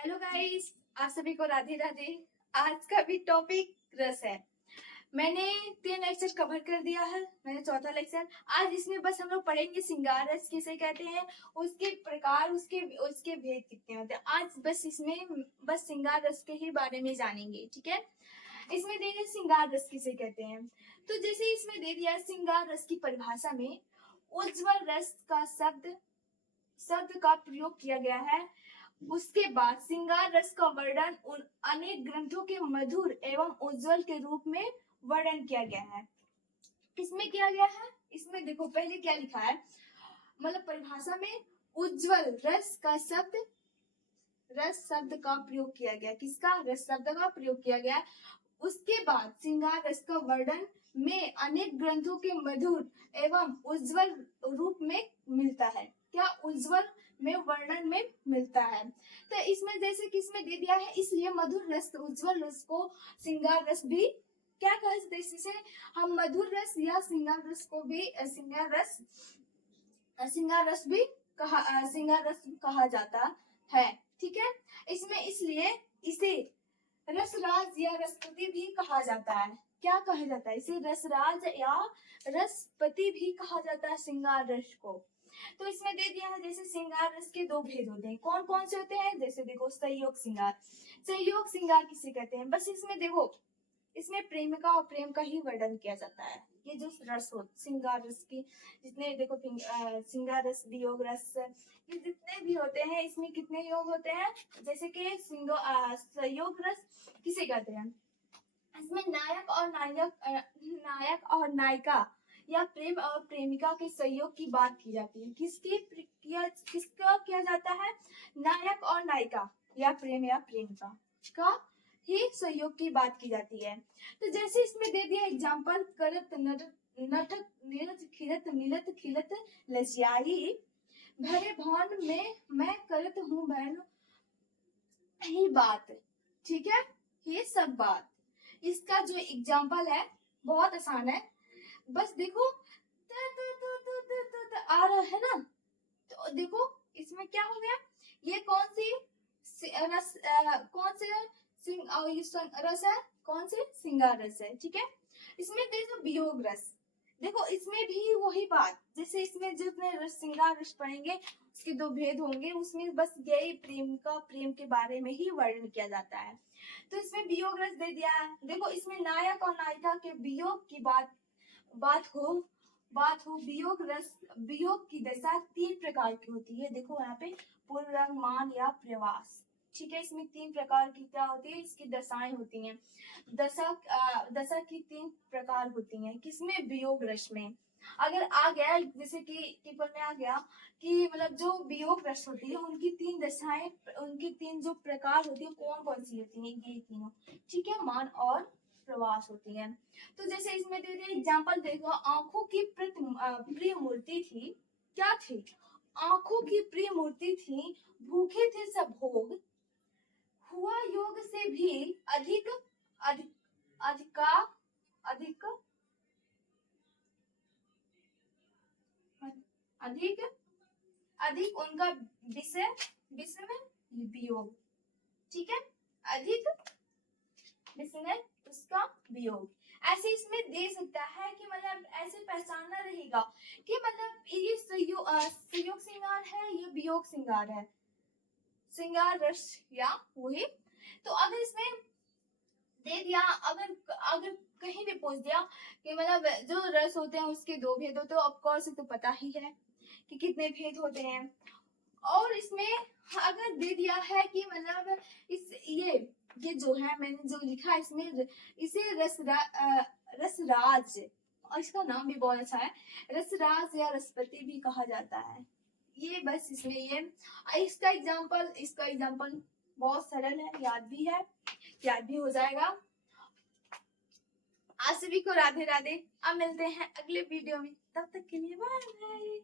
Hello guys, आप सभी को राधे राधे। आज का भी टॉपिक रस है। मैंने 3 लेक्चर कवर कर दिया है, मैंने चौथा लेक्चर। आज इसमें बस हम लोग पढ़ेंगे श्रृंगार रस किसे कहते हैं, उसके प्रकार, उसके उसके भेद कितने होते हैं। आज बस इसमें बस श्रृंगार रस के ही बारे में जानेंगे, ठीक है। इसमें देंगे श्रृंगार रस किसे कहते हैं। तो जैसे इसमें दे दिया श्रृंगार रस की परिभाषा में उज्ज्वल रस का शब्द का प्रयोग किया गया है। उसके बाद श्रृंगार रस का वर्णन उन अनेक ग्रंथों के मधुर एवं उज्जवल के रूप में वर्णन किया गया है। किसमें किया गया है, इसमें देखो पहले क्या लिखा है, मतलब परिभाषा में उज्जवल रस शब्द का प्रयोग किया गया। किसका? रस शब्द का प्रयोग किया गया। उसके बाद श्रृंगार रस का वर्णन में अनेक ग्रंथों के मधुर एवं उज्जवल रूप में मिलता है। क्या? उज्जवल में वर्णन में मिलता है। तो इसमें जैसे किसमें दे दिया है, इसलिए मधुर रस उज्जवल रस को श्रृंगार रस भी क्या कह सकते हैं, इसे हम मधुर रस या श्रृंगार रस को भी श्रृंगार रस भी श्रृंगार रस कहा जाता है, ठीक है। इसमें इसलिए इसे रसराज या रसपति भी कहा जाता है। क्या कहा जाता है? इसे रसराज या रसपति भी कहा जाता है श्रृंगार रस को। तो इसमें दे दिया है जैसे श्रृंगार रस के 2 भेद होते हैं। कौन कौन से होते हैं? जैसे देखो संयोग श्रृंगार किसे कहते हैं? बस इसमें देखो, इसमें प्रेमिका और प्रेम का ही वर्णन किया जाता है। ये जो रस हो श्रृंगार रस की, जितने देखो श्रृंगार रस, वियोग रस, ये जितने भी होते हैं, इसमें कितने योग होते हैं? जैसे कि संयोग रस किसे कहते हैं? इसमें नायक और नायिका या प्रेम और प्रेमिका के सहयोग की बात की जाती है। किसका किया जाता है? नायक और नायिका या प्रेमिका का ही सहयोग की बात की जाती है। तो जैसे इसमें दे दिया एग्जाम्पल, करत नटक नीरज खिलत मिलत खिलत लसियाई, भरे भवन में मैं करत हूँ बहन ही बात, ठीक है। ये सब बात, इसका जो एग्जाम्पल है बहुत आसान है। बस देखो आ रहा है ना, तो देखो इसमें क्या हो गया, ये कौन सी रस रस है, कौन से श्रृंगार रस है, ठीक है। इसमें देखो वियोग रस, देखो इसमें भी वही बात, जैसे इसमें जितने श्रृंगार रस पढ़ेंगे उसके 2 भेद होंगे, उसमें बस यही प्रेम के बारे में ही वर्णन किया जाता है। तो इसमें वियोग रस दे दिया है। देखो इसमें नायक और नायिका के वियोग की बात हो वियोग की दशा 3 प्रकार की होती है। देखो यहाँ पे पूर्व, मान या प्रवास, ठीक है। इसमें 3 प्रकार की क्या होती है, इसकी दशाएं होती हैं। दशा की 3 प्रकार होती हैं। किसमें? वियोग रस में। अगर आ गया जैसे कि टिप्पण में आ गया कि मतलब जो वियोग रस होती है उनकी 3 दशाएं, उनकी 3 जो प्रकार होती है कौन कौन सी होती है, ये तीनों, ठीक है, मान और प्रवास होती है। तो जैसे इसमें दे दिया एग्जाम्पल, देखो आंखों की प्रिय मूर्ति थी, क्या थी? आंखों की प्रिय मूर्ति थी, भूखे थे सब भोग, हुआ योग से भी अधिक अधिक अधिका अधिक अधिक अधिक उनका विषय में वियोग, ठीक है। अधिक विषय में उसका वियोग। ऐसे इसमें दे सकता है कि मतलब ऐसे पहचानना रहेगा कि मतलब ये संयोग श्रृंगार है, ये वियोग श्रृंगार है, श्रृंगार रस या वही। तो अगर इसमें दे दिया, अगर कहीं भी पूछ दिया कि मतलब जो रस होते हैं उसके 2 भेद होते हैं, ऑफ कोर्स तो पता ही है कि कितने भेद होते हैं। और इसमें अगर दे दिया है कि मतलब ये जो है मैंने जो लिखा है इसमें, इसे रसराज, और इसका नाम भी बहुत अच्छा है, रसराज या रसपति भी कहा जाता है। ये बस इसमें ये इसका एग्जाम्पल बहुत सरल है, याद भी हो जाएगा। आप सभी को राधे राधे। अब मिलते हैं अगले वीडियो में, तब तक के लिए बाय बाय।